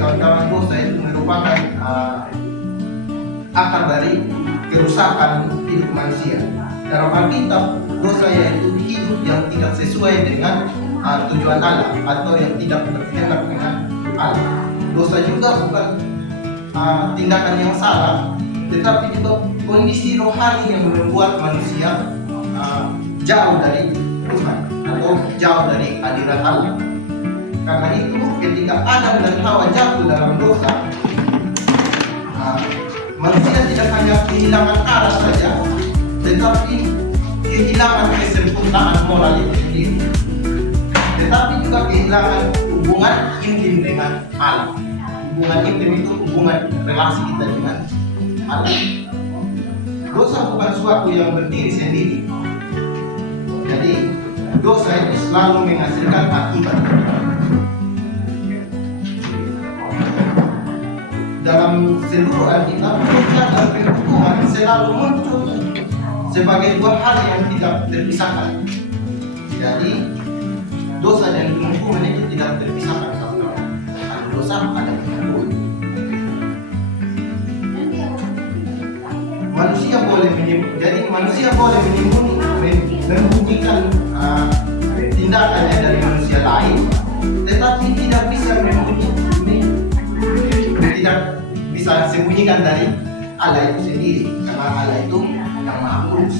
kawan-kawan, dosa itu merupakan akar dari kerusakan hidup manusia. Dalam Alkitab, dosa yaitu hidup yang tidak sesuai dengan tujuan Allah atau yang tidak berkehendak dengan Allah. Dosa juga bukan tindakan yang salah, tetapi juga kondisi rohani yang membuat manusia jauh dari Tuhan atau jauh dari hadirat Allah. Karena itu ketika Adam dan Hawa jatuh dalam dosa, manusia tidak hanya kehilangan arah saja, tetapi kehilangan kesempurnaan moral itu sendiri, tetapi juga kehilangan hubungan intim dengan Allah. Hubungan intim itu hubungan relasi kita dengan Allah. Dosa bukan suatu yang berdiri sendiri. Jadi dosa itu selalu menghasilkan akibat. Dalam seluruh Alkitab, dosa dan penghukuman selalu muncul sebagai dua hal yang tidak terpisahkan. Jadi dosa dan penghukuman itu tidak terpisahkan. Ada dosa, ada penghukuman. Manusia boleh menyembunyikan tindakannya dari manusia lain, tetapi tidak bisa sembunyikan dari Allah itu sendiri, karena Allah itu yang Maha Kudus.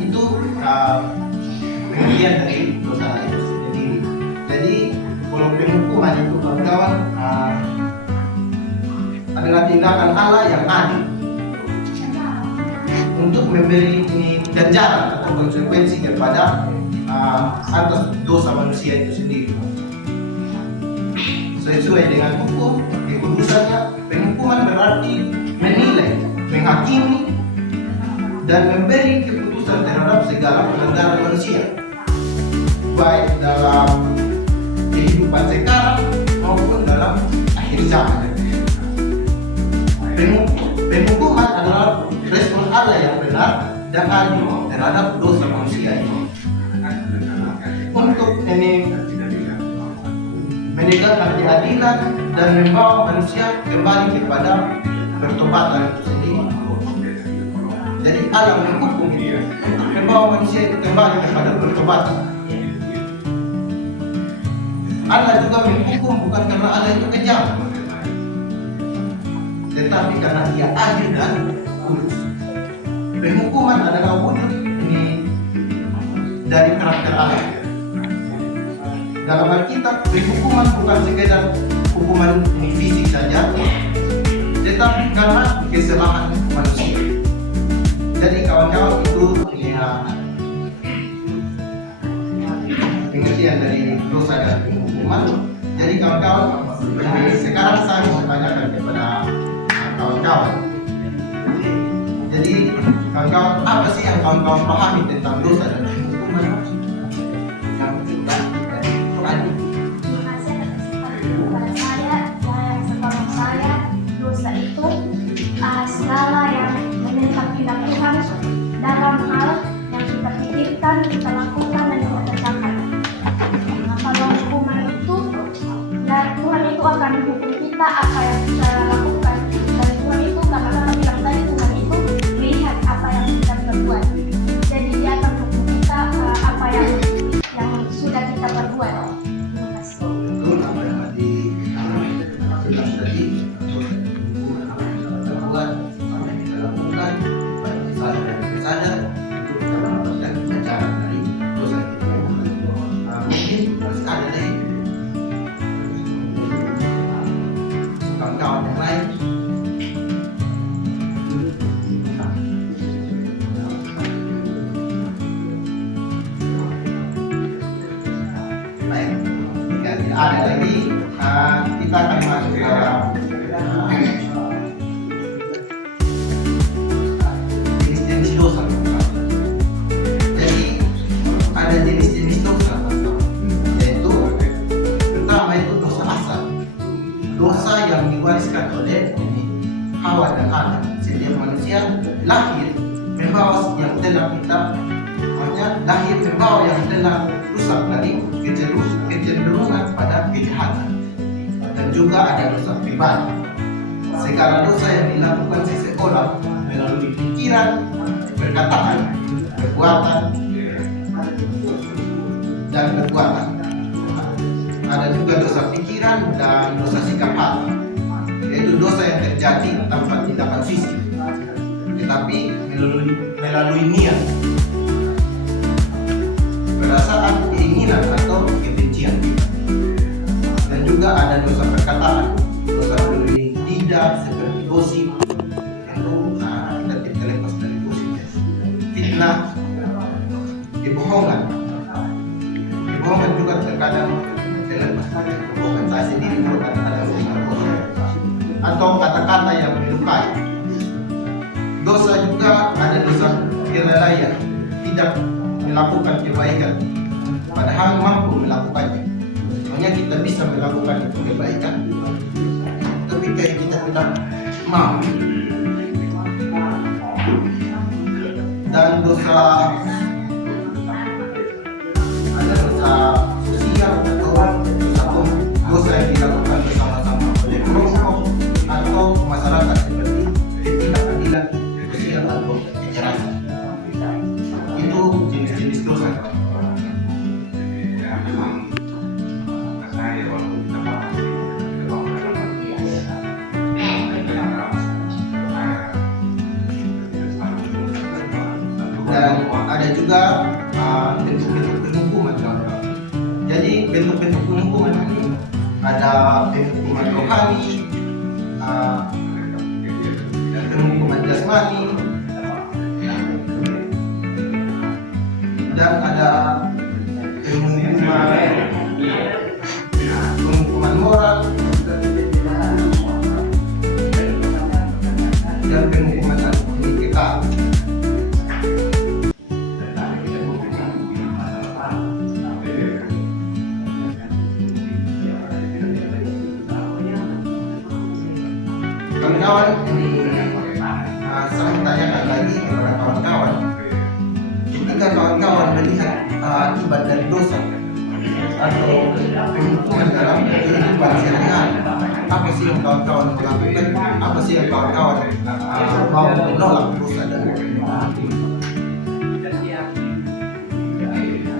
Itu pengertian dari dosa itu sendiri. Jadi kalau penghukuman itu kawan-kawan adalah tindakan Allah yang adil untuk memberi ganjaran atau konsekuensi kepada atas dosa manusia itu sendiri. Sesuai dengan hukum, kekudusannya, penghukuman berarti menilai, menghakimi, dan memberi keputusan terhadap segala pelanggaran manusia, baik dalam kehidupan sekarang maupun dalam akhir zaman. Penghukuman adalah respon Allah yang benar dan adil terhadap dosa manusia ini. Untuk menegakkan keadilan dan membawa manusia kembali kepada pertobatan itu sendiri. Jadi Allah menghukum itu untuk membawa manusia itu kembali kepada pertobatan. Allah juga menghukum bukan karena Allah itu kejam, tetapi karena Dia adil dan kudus. Penghukuman adalah wujud dari karakter Allah. Dalam Alkitab, penghukuman bukan sekedar hukuman fisik saja, tetapi karena kesalahan manusia. Jadi kawan-kawan, itu pengertian dari dosa dan penghukuman. Jadi kawan-kawan, sekarang saya mau tanyakan kepada kawan-kawan. Jadi kawan-kawan, apa sih yang kawan-kawan pahami tentang dosa dan penghukuman? Segala yang menentang kehendak Tuhan dalam hal yang kita pikirkan, kita lakukan dan kita kerjakan. Nah, kalau hukuman itu, dan Tuhan itu akan menghukum kita apa yang kita lakukan. Dan Tuhan itu, karena kita bilang tadi, Tuhan itu melihat apa yang kita perbuat. Jadi Dia akan menghukum kita apa yang sudah kita perbuat. Terima kasih. Betul apa yang bilang tadi. Lakukan baik sadar dan tidak sadar itu kita mendapatkan ganjaran dari dosa kita. Mungkin harus ada dari kawan-kawan yang lain. Baik, jika tidak ada lagi, kita akan masuk ke dosa. Jadi ada jenis-jenis dosa, yaitu pertama itu dosa asal, dosa yang diwariskan oleh Hawa dan Adam. Setiap manusia lahir membawa yang telah kita, maksudnya lahir membawa yang telah rusak dari kecenderungan pada kejahatan. Dan juga ada dosa pribadi. Segala dosa yang dilakukan seseorang melalui pikiran, perkataan, perbuatan, dan perbuatan. Ada juga dosa pikiran dan dosa sikap hati, yaitu dosa yang terjadi tanpa tindakan fisik, tetapi melalui niat, perasaan, keinginan atau kebencian. Dan juga ada dosa perkataan, dosa melalui lidah seperti gosip, itu kita tidak lepas dari gosip, fitnah, kebohongan. Kebohongan juga terkadang terlepas dari kebohongan. Saya sendiri juga kadang-kadang berbohong, atau kata-kata yang melukai. Dosa juga ada dosa kelalaian, tidak melakukan kebaikan padahal mampu melakukannya. Soalnya kita bisa melakukan kebaikan, tapi kayak kita tidak mau. Dan dosa, ada dosa sosial atau dosa yang dilakukan bersama-sama oleh kelompok atau masyarakat seperti ketidakadilan sosial atau kekerasan. Itu jenis-jenis dosa. Dan ada juga bentuk-bentuk penghukuman, kawan-kawan. Jadi bentuk-bentuk penghukuman ini ada penghukuman rohani, penghukuman jasmani, dan ada penghukuman moral dan penghukuman kekal. Kawan-kawan, saya tanyakan lagi kepada kawan-kawan, ketika kawan-kawan melihat akibat dari dosa atau penghukuman dalam kehidupan sehari-hari, apa sih yang kawan-kawan melakukan? Apa sih yang kawan-kawan mau menolak dosa dan penghukuman?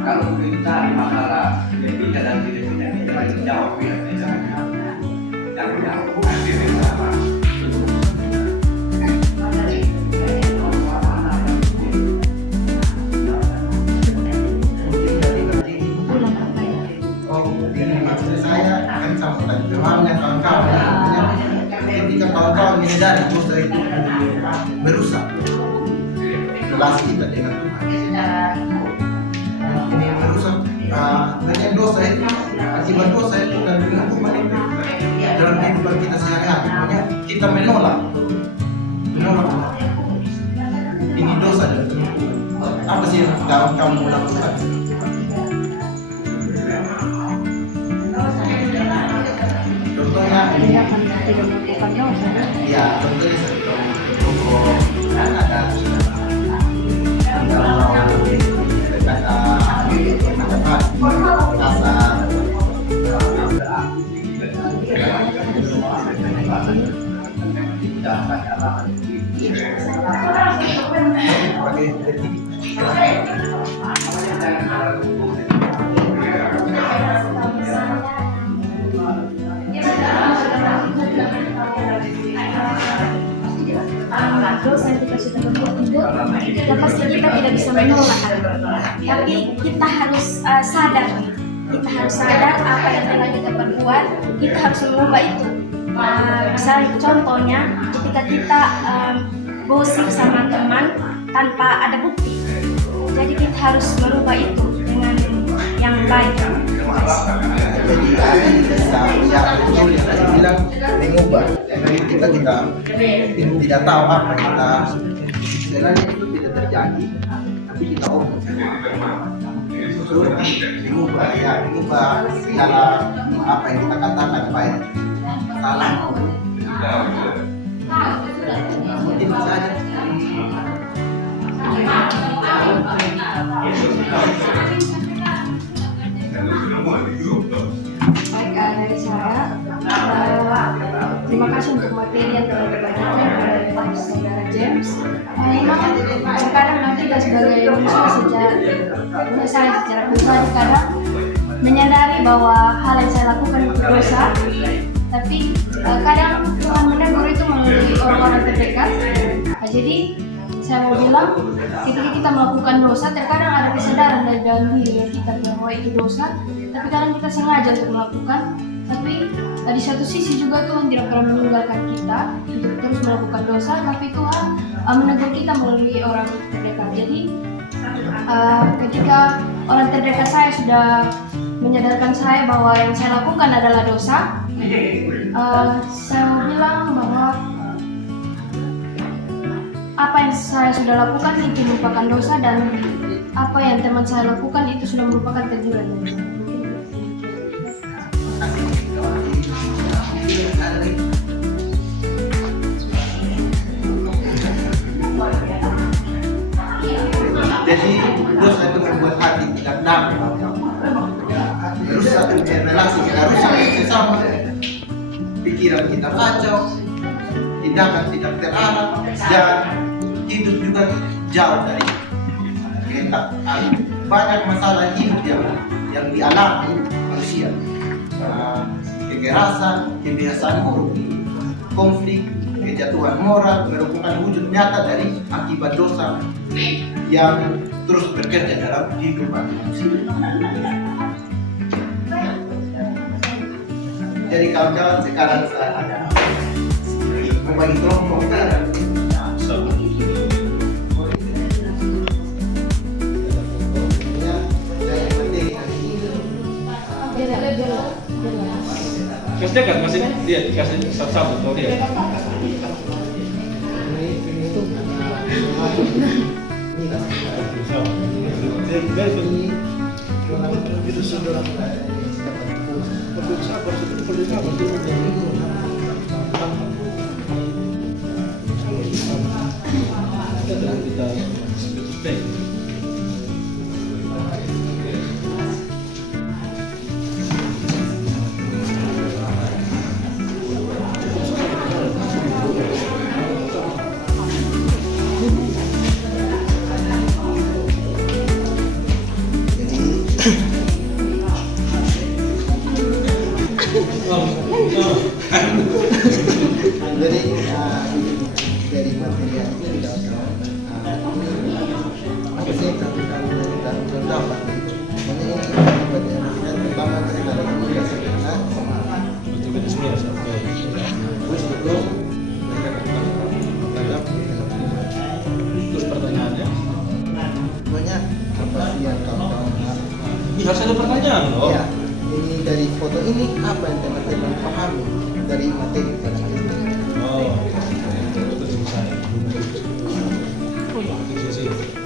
Kalau kita masalah etika dan tidak kita harus jawab ya. Ketika kawan-kawan menyadari dosa itu merusak relasi kita dengan Tuhan, ini merusak dengan dosa itu, akibat dosa itu dan dengan hukuman itu dalam kehidupan kita sehari-hari. Makanya kita menolak ini dosa dan hukuman. Apa sih yang kawan-kawan mau lakukan? Contohnya ya, contohnya seperti pokok dan ada dosa yang kita sudah berbuat itu, ya pasti kita tidak bisa menolak, tapi kita harus sadar apa yang telah kita perbuat, kita harus mengubah itu. Misalnya contohnya ketika kita gosip sama teman tanpa ada bukti, jadi kita harus merubah itu dengan yang baik. Jadi cara betul yang tadi bilang mengubah. Jadi kita tidak tahu apa kita sebenarnya itu tidak terjadi, tapi kita omong. Mengubah segala apa yang kita katakan baik salah. Mungkin saja. Baik, dari saya terima kasih untuk materi yang telah dibagikan oleh saudara James. Memang terkadang nanti kita sebagai manusia saya secara pribadi kadang menyadari bahwa hal yang saya lakukan itu dosa, tapi kadang Tuhan menegur itu melalui orang-orang terdekat. Jadi saya mau bilang, ketika kita melakukan dosa, terkadang ada kesadaran dari dalam diri kita bahwa itu dosa, tapi kadang kita sengaja untuk melakukan. Tapi di satu sisi juga Tuhan tidak pernah meninggalkan kita untuk terus melakukan dosa, tapi Tuhan menegur kita melalui orang terdekat. Jadi ketika orang terdekat saya sudah menyadarkan saya bahwa yang saya lakukan adalah dosa, saya mau bilang bahwa apa yang saya sudah lakukan itu merupakan dosa, dan apa yang teman saya lakukan itu sudah merupakan teguran. Jadi dosa itu membuat hati tidak damai, merusak relasi kita, rusak sesama, pikiran kita kacau, tindakan tidak terarah, dan hidup juga jauh dari kehendak Allah. Banyak masalah hidup yang dialami manusia, kekerasan, kebiasaan buruk, konflik, kejatuhan moral merupakan wujud nyata dari akibat dosa yang terus bekerja dalam kehidupan manusia. Jadi kawan-kawan, sekarang saya ada membagi kelompok. Mas dekat, masih dia dikasih satu-satu kalau dia. Jadi dari materi yang kita saya dan terdapat pertama kita dalam komunikasi dengan terus belum Terus pertanyaannya, banyak apa sih yang kawan-kawan harus ada pertanyaan loh. ya, ini dari foto ini apa yang teman-teman pahami dari materi pada hari ini? Oh, itu selesai. Sisi.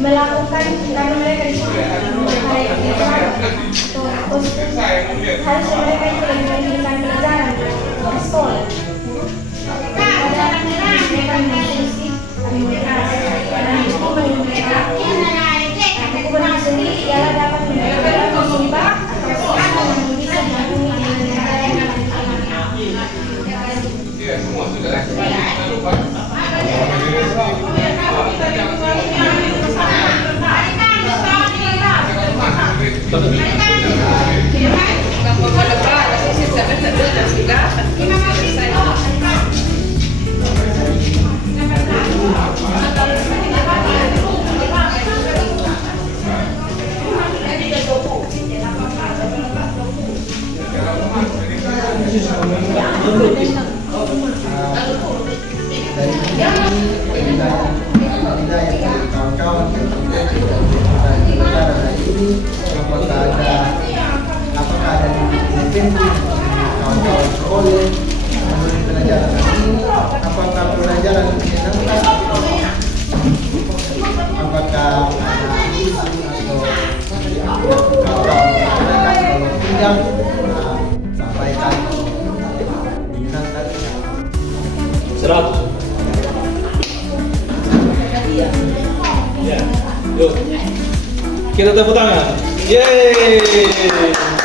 melakukan karena mereka di harusnya mereka itu lebih menginginkan pelajaran ke sekolah. Mereka mengikuti dan itu mereka gubernur sendiri ialah dapat menyebabkan musibah atau sesuatu yang bisa diampuni dengan cara yang dari sini kawan-kawan ini apakah ada independen kawan-kawan sekolah memberi pelajaran ini, apakah pelajaran menyenangkan, apakah ada isu atau kawan-kawan yang sampaikan menyenangkan. 100. Ya. Yuk. Kita tepuk tangan. Yeay.